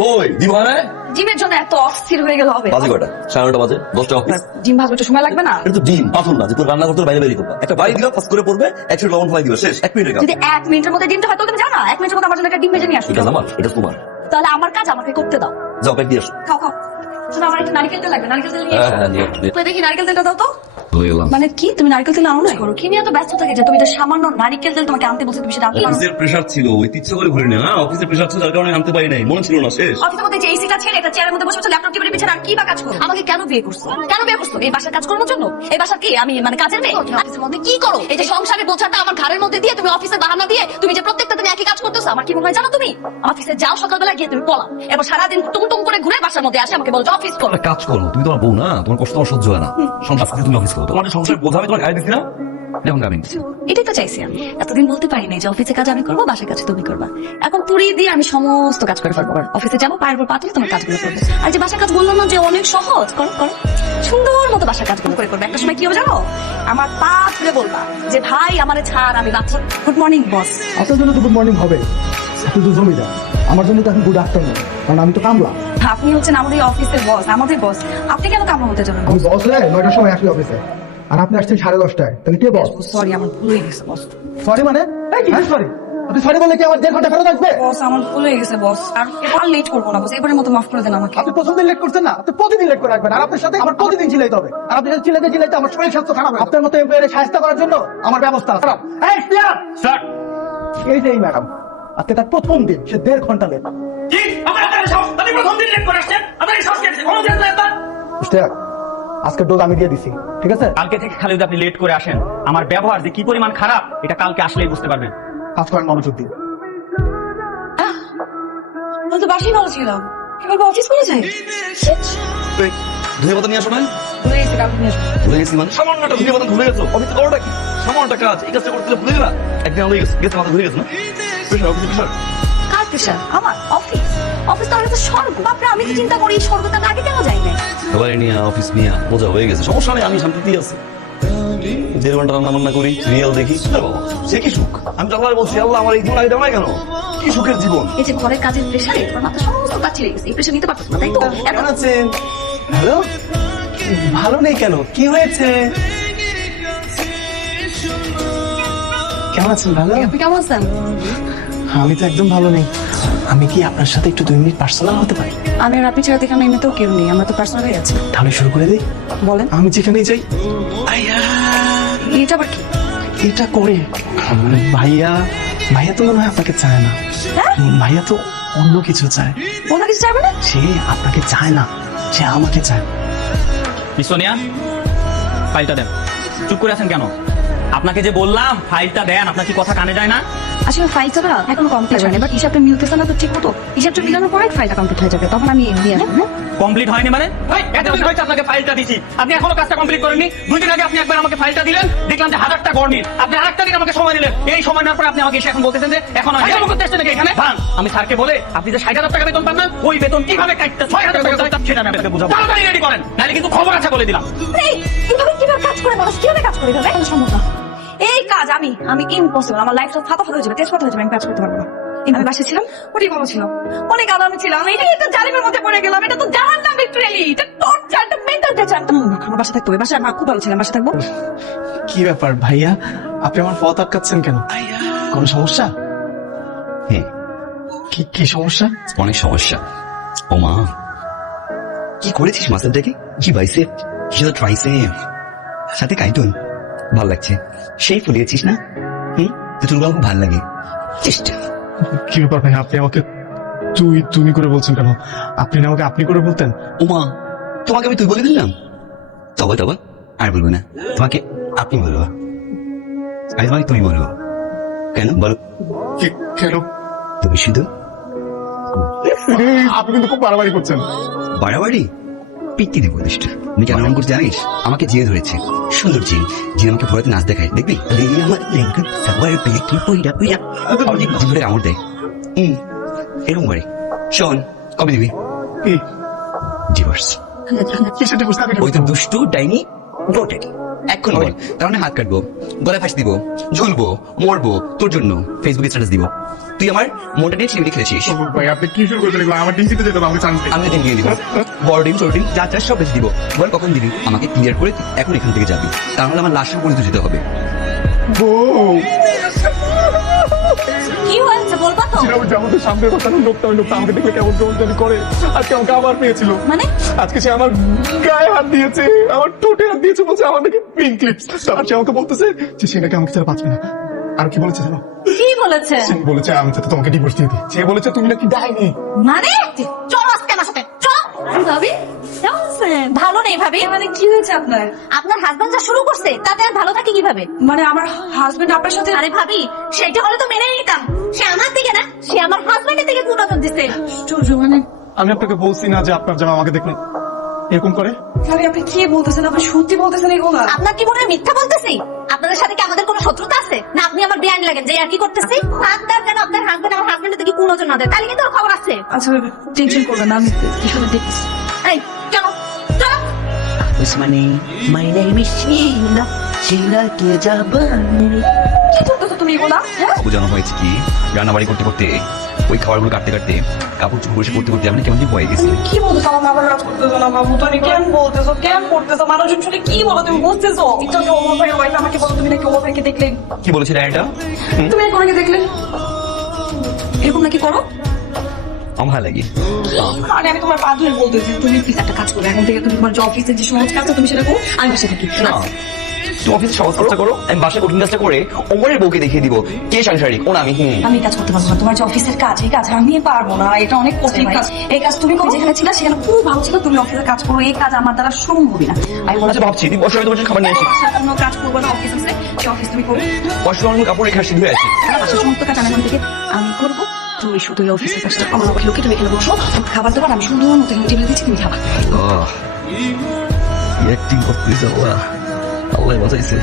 কই ডিম হয় না? জিমের জন্য এত অস্থির হয়ে গেল হবে? বাজে কয়টা? 9:30 বাজে, 10টা অফিস। ডিম ভাজতে একটু সময় লাগবে না? এটা তো ডিম পাথর না যে তোর রান্না করতে বাইরে বাইরে করবা। একটা বাড়ি দিবা ফাস্ট করে পড়বে, একটু লবণ ফলাই দিবা, শেষ 1 মিনিটের কাজ। যদি 1 মিনিটের মধ্যে ডিমটা হয় তো তুমি জানো না 1 মিনিটের মধ্যে আমার জন্য একটা ডিম ভেজে নিয়ে আসো। এটা আমার, এটা তোমার। তাহলে আমার কাজ আমাকে করতে দাও। যাও প্যাক দিয়ে আসো। খাও খাও। শোনো আমার একটা নারকেল তেল লাগবে, নারকেল তেল নিয়ে এসো। হ্যাঁ নিয়ে তুই দেখি নারকেল তেলটা দাও তো। হয়ে গেলাম। মানে কি তুমি নারকেল তেল আনো না করো? কি নিয়ে এত ব্যস্ত থাকে যে তুমি এটা সামান্য নারকেল তেল তোমাকে আনতে বলছো তুমি সেটা আনতে পারো? অফিসের প্রেসার ছিল, ওই ইচ্ছা করে ঘুরে না, অফিসের প্রেসার ছিল যার কারণে আনতে পারি নাই, মনে ছিল না, শেষ। অফিসের মধ্যে যে এসিটা ছেড়ে এটা চেয়ারের মধ্যে বসে বসে ল্যাপটপ টিপে পিছনে আর কি বা কাজ করো? আমাকে কেন বিয়ে করছো? কেন বিয়ে করছো? এই বাসার কাজ করার জন্য? এই বাসার কি আমি মানে কাজের মেয়ে? অফিসের মধ্যে কি করো? এই যে সংসারের বোঝাটা আমার ঘাড়ের মধ্যে দিয়ে তুমি অফিসের বাহানা দিয়ে তুমি যে প্রত্যেকটা দিন একই কাজ করতেছো, আমার কি মনে হয় জানো তুমি? অফিসে যাও সকালবেলা গিয়ে তুমি পড়াও, এবার সারাদিন টুং করে ঘুরে বাসার মধ্যে আসে আমাকে বলো অফিস করো। কাজ করো, তুমি তোমার বউ না, তোমার কষ্ট তোমার সহ্য হয় না, সংসার করে তুমি অফিস করো। তোমার সংসার বোঝা আমি তোমার গায়ে দিচ্ছি না, এখন আমি এটাই তো চাইছি আমি। এতদিন বলতে পারি নাই যে অফিসে কাজ আমি করবো, বাসার কাজ তুমি করবা। এখন তুড়ি দিয়ে আমি সমস্ত কাজ করে ফেলবো। অফিসে যাবো, পায়ের পর পাতলে তোমার কাজগুলো করবো। আর যে বাসার কাজ বললাম না যে অনেক সহজ, করো করো সুন্দর মতো বাসার কাজগুলো করে করবে। একটা সময় কি হবে জানো, আমার পা ধরে বলবা যে ভাই আমারে ছাড়, আমি বাঁচি। Good morning boss. আপনার জন্য তো গুড মর্নিং হবে, আপনি তো জমিদার। আমার জন্য তো এখন গুড আফটারনুন, কারণ আমি তো কামলা। আপনি হচ্ছেন আমাদের অফিসের বস, আমাদের বস। আপনি কেন কামড় হতে যাবেন? আমি বস রে 9টার সময় আসি অফিসে, আর আপনি আসছেন 10:30টায়, তাহলে কে বস? সরি আমার ভুল হয়ে গেছে বস। সরি মানে? হ্যাঁ সরি। আপনি সরি বললে কি আমার 1.5 ঘন্টা ফেরত আসবে? বস আমার ভুল হয়ে গেছে বস, আর এবার লেট করবো না বস, এবারের মতো মাফ করে দেন আমাকে। আপনি প্রথম দিন লেট করছেন না, আপনি প্রতিদিন লেট করে রাখবেন, আর আপনার সাথে আমার প্রতিদিন চিল্লাইতে হবে, আর আপনি সাথে চিল্লাইতে আমার শরীর স্বাস্থ্য খারাপ হবে। আপনার মতো এমপ্লয়ারের সাহায্য করার জন্য আমার ব্যবস্থা আছে। এই স্যার, এই যে এই ম্যাডাম, আজকে তার প্রথম দিন, সে 1.5 ঘন্টা লেট। আজকে ডোজ আমি দিয়ে দিছি, ঠিক আছে? কালকে থেকে খালি যদি আপনি লেট করে আসেন, আমার ব্যবহার যে কি পরিমাণ খারাপ এটা কালকে আসলেই বুঝতে পারবেন। কাজ করেন মনোযোগ দিয়ে। আমি তো বাসায় ভালো ছিলাম, এবার অফিস করে যাই। ধুয়ে পাতা নিয়ে আসো না? ভুলে গেছি কাউকে নিয়ে আসবো। ভুলে গেছি মানে সামান্যটা ধুয়ে পাতা ভুলে গেছো, অফিস করোটা কি সামান্যটা কাজ, এই কাজটা করতে ভুলে গেলা। একদিন হয়ে গেছে, গেছে মাথা ঘুরে গেছে না, প্রেশার, অফিসে প্রেশার। কার প্রেশার? আমার অফিস। অফিস তো আমার কাছে স্বর্গ। বাপরে আমি তো চিন্তা করি এই স্বর্গটা আগে কেন যাই না? সবাই নিয়ে অফিস নিয়ে বোঝা হয়ে গেছে, সমস্যা নেই, আমি শান্তিতেই আছি। 1.5 ঘন্টা রান্না বান্না করি, সিরিয়াল দেখি, সে কি সুখ। আমি তো আল্লাহ বলছি, আল্লাহ আমার এই জীবন আগে দেওয়া নাই কেন, কি সুখের জীবন। এই যে ঘরের কাজের প্রেশারে তোমার মাথা সমস্ত কাজ ছিঁড়ে গেছে, এই প্রেশার নিতে পারছো না তাই তো? কেমন আছেন? হ্যালো, ভালো নেই কেন, কি হয়েছে? কেমন আছেন? ভালো? আপনি কেমন আছেন? আমি তো একদম ভালো নেই। আমি কি আপনার সাথে একটু 2 মিনিট পার্সোনাল হতে পারি? আমি আর আপনি ছাড়া এখানে এমনিতেও কেউ নেই, আমরা তো পার্সোনাল হয়ে গেছি। তাহলে শুরু করে দিই। বলেন। আমি যেখানেই যাই ভাইয়া, এটা আবার কি? এটা করে ভাইয়া, ভাইয়া তো মনে হয় আপনাকে চায় না। হ্যাঁ? ভাইয়া তো অন্য কিছু চায়। অন্য কিছু চাইবে না? সে আপনাকে চায় না, সে আমাকে চায়। মিস সোনিয়া, ফাইলটা দেন। চুপ করে আছেন কেন? আপনাকে যে বললাম ফাইলটা দেন, আপনার কি কথা কানে যায় না? আসলে ফাইলটা না এখনো কমপ্লিট হয়নি, বাট হিসাবটা মিলতেছে না তো ঠিক মতো। হিসাবটা মিলানোর পরে ফাইলটা কমপ্লিট হয়ে যাবে, তখন আমি দিয়ে আসবো। হ্যাঁ? কমপ্লিট হয়নি মানে? এতদিন হয়েছে আপনাকে ফাইলটা দিচ্ছি, আপনি এখনো কাজটা কমপ্লিট করেননি। 2 দিন আগে আপনি একবার আমাকে ফাইলটা দিলেন, দেখলাম যে 1000টা গরমিল। আপনি আরেকটা দিন আমাকে সময় দিলেন, এই সময় নেওয়ার পরে আপনি আমাকে এসে এখন বলতেছেন যে এখন করতে আসছেন নাকি এখানে? ভান, আমি স্যারকে বলে আপনি যে 60,000 টাকা বেতন পান না, ওই বেতন কিভাবে কাটতে 6,000 টাকা বেতন সেটা আমি আপনাকে বুঝাবো। তাড়াতাড়ি রেডি করেন, নাহলে কিন্তু খবর আছে বলে দিলাম। এই কিভাবে কাজ করে মানুষ কিভাবে কাজ করে ভাবে? সম্ভব না এই কাজ। আমি ইম্পসিবল, আমার লাইফটা ফাটা হয়ে যাবে, তেজপাতা হয়ে যাবে, আমি কাজ করতে পারবো না। আমি বাসে ছিলাম, ওটাই ভালো ছিল, অনেক আরামে ছিলাম। এটা জালিমের মধ্যে পড়ে গেলাম, এটা তো জাহান্নাম লিটারালি, এটা টর্চার, এটা মেন্টাল টর্চার। আমার বাসা থাকতে হবে, বাসা আমার খুব ভালো ছিলাম, বাসা থাকবো। কি ব্যাপার ভাইয়া, আপনি আমার পথ আটকাচ্ছেন কেন? কোনো সমস্যা? কি সমস্যা? অনেক সমস্যা। ও মা, কি করেছিস মাসেলটাকে? কি বাইসেপ, কি সাথে ট্রাইসেপ, সাথে কাইটন, ভাল লাগছে। সেই ফুলিয়েছিস না? তো চুলগুলো খুব ভাল লাগে। চেষ্টা। কি ব্যাপার ভাই, আপনি আমাকে তুমি করে বলছেন কেন? আপনি না আমাকে আপনি করে বলতেন? ও মা, তোমাকে আমি তুই বলে দিলাম? তবে আর বলবো না, তোমাকে আপনি বলবো, আমি তোমাকে তুমি বলবো। কেন বলো? কেন? তুমি শুধু আপনি কিন্তু খুব বাড়াবাড়ি করছেন। বাড়াবাড়ি? পিকটি দেবো দেশটা। তুমি কেন এমন করতে জানিস? আমাকে জিয়ে ধরেছে, সুন্দর জিন, জিন আমাকে ভোরাতে নাচ দেখায়, দেখবি? ধরে কামড় দেয়, এরকম করে। শোন, কবে দিবি ডিভোর্স? ওই তো দুষ্টু ডাইনি, এখন বল, তার মানে হাত কাটবো, গলায় ফাঁস দিব, ঝুলবো, মরবো তোর জন্য, ফেসবুকে স্ট্যাটাস দিব। তুই আমার মনটা নিয়ে ছিনিমিনি খেলেছিস। ভাই আপনি কি শুরু করছেন এগুলো? আমার ডিসিতে যেতে হবে, আমাকে চান্স দিন। আমি তোকে দিয়ে দিব, বড় ডিম ছোট ডিম যা চাস সব বেশি দিব। বল কখন দিবি, আমাকে ক্লিয়ার করে তুই এখন এখান থেকে যাবি, তাহলে আমার লাশের পরিচিত যেতে হবে। বউ, কি হয়েছে বলবা তো? আমাদের সামনে বসানো লোকটা, ওই লোকটা আমাকে দেখলে কেমন কেমন জানি করে। আজকে আমাকে আবার পেয়েছিল, মানে আজকে সে আমার গায়ে হাত দিয়েছে, আমার ঠোঁটে হাত দিয়েছে, বলছে আমার নাকি পিঙ্ক লিপস। তারপর সে আমাকে বলতেছে যে সে নাকি আমাকে ছাড়া বাঁচবে না। আর কি বলেছে জানো? কি বলেছে? সে বলেছে আমি যাতে তোমাকে ডিভোর্স দিয়ে দিই। সে বলেছে তুমি নাকি ডাইনি। মানে চলো আজকে আমার সাথে চলো। ভাবি কেমন আছেন? ভালো নেই ভাবি। মানে কি হয়েছে আপনার? আপনার হাজবেন্ড যা শুরু করছে তাতে আর ভালো থাকে কিভাবে? মানে আমার হাজবেন্ড আপনার সাথে? আরে ভাবি সেটা হলে তো মেনে নিতাম, সে আমার দিকে না, সে আমার হাজবেন্ডের দিকে কুনজর দিচ্ছে। আশ্চর্য, মানে আমি আপনাকে বলছি না যে আপনার জামা আমাকে দেখুন এরকম করে? ভাবি আপনি কি বলতেছেন? আপনি সত্যি বলতেছেন এগুলো? আপনার কি মনে হয় মিথ্যা বলতেছি? আপনাদের সাথে কি আমাদের কোনো শত্রুতা আছে না? আপনি আমার বেআইন লাগেন যে আর কি করতেছি? আপনার যেন আপনার হাজবেন্ড আমার হাজবেন্ডের দিকে কুনজর না দেয়, তাহলে কিন্তু ওর খবর আছে। আচ্ছা ভাবি টেনশন করবেন না, আমি কিছু দেখছি। এই চলো চলো। উসমানী, মাই নেম ইজ শিলা, শিলা কে জাবানি। কি করতেছো তুমি এগুলা? হ্যাঁ? অবজানো হয়েছে কি, রান্নাবাড়ি করতে করতে, ওই খাবারগুলো কাটতে কাটতে, কাপড় চোপড় বসে করতে করতে আমি কেমন কি ভয় গেছি। তুমি কি বলতেছো? আমার বাবার রাজ করতেছো না বাবু? তুমি কেন বলতেছো? কেন করতেছো? মানুষজন শুনে কি বলো? তুমি বুঝতেছো? একটু তো ওমর ভাইয়ের ওয়াইফ আমাকে বলো তুমি নাকি ওমর ভাইকে দেখলে। কি বলেছিল এটা? তুমি এখন আগে দেখলে এরকম নাকি করো? আমার ভালো লাগে। মানে আমি তোমার পা ধরে বলতেছি তুমি প্লিজ একটা কাজ করো, এখন থেকে তুমি তোমার যে অফিসের যে সহজ কাজটা তুমি সেটা করো, আমি বসে থাকি। না, তুমি অফিসে সহজ কাজটা করো, আমি বাসায় কঠিন কাজটা করে ওমরের বউকে দেখিয়ে দিব কে সাংসারিক, ও না আমি। আমি এই কাজ করতে পারবো না, তোমার যে অফিসের কাজ এই কাজ আমি পারবো না, এটা অনেক কঠিন কাজ। এই কাজ তুমি করো, যেখানে ছিল সেখানে খুব ভালো ছিল, তুমি অফিসের কাজ করো, এই কাজ আমার দ্বারা সম্ভবই না। আমি বলছি আচ্ছা ভাবছি, তুই বসে আমি তোমার জন্য খাবার নিয়ে আসি। কোনো কাজ করবো না, অফিস আছে সেই অফিস তুমি করো। বসে আমার কাপড় রেখে আসি, ধুয়ে আসি। বাসার সমস্ত কাজ আমি এখান থেকে আমি করবো, তুমি শুধু এই অফিসের কাজটা আমার ওকে লোকে তুমি এখানে বসো, তোমার খাবার দাবার আমি সুন্দর মতো এখানে টেবিলে দিচ্ছি, তুমি খাবা। অ্যাক্টিং করতেছে, আল্লাহ বাঁচাইছে।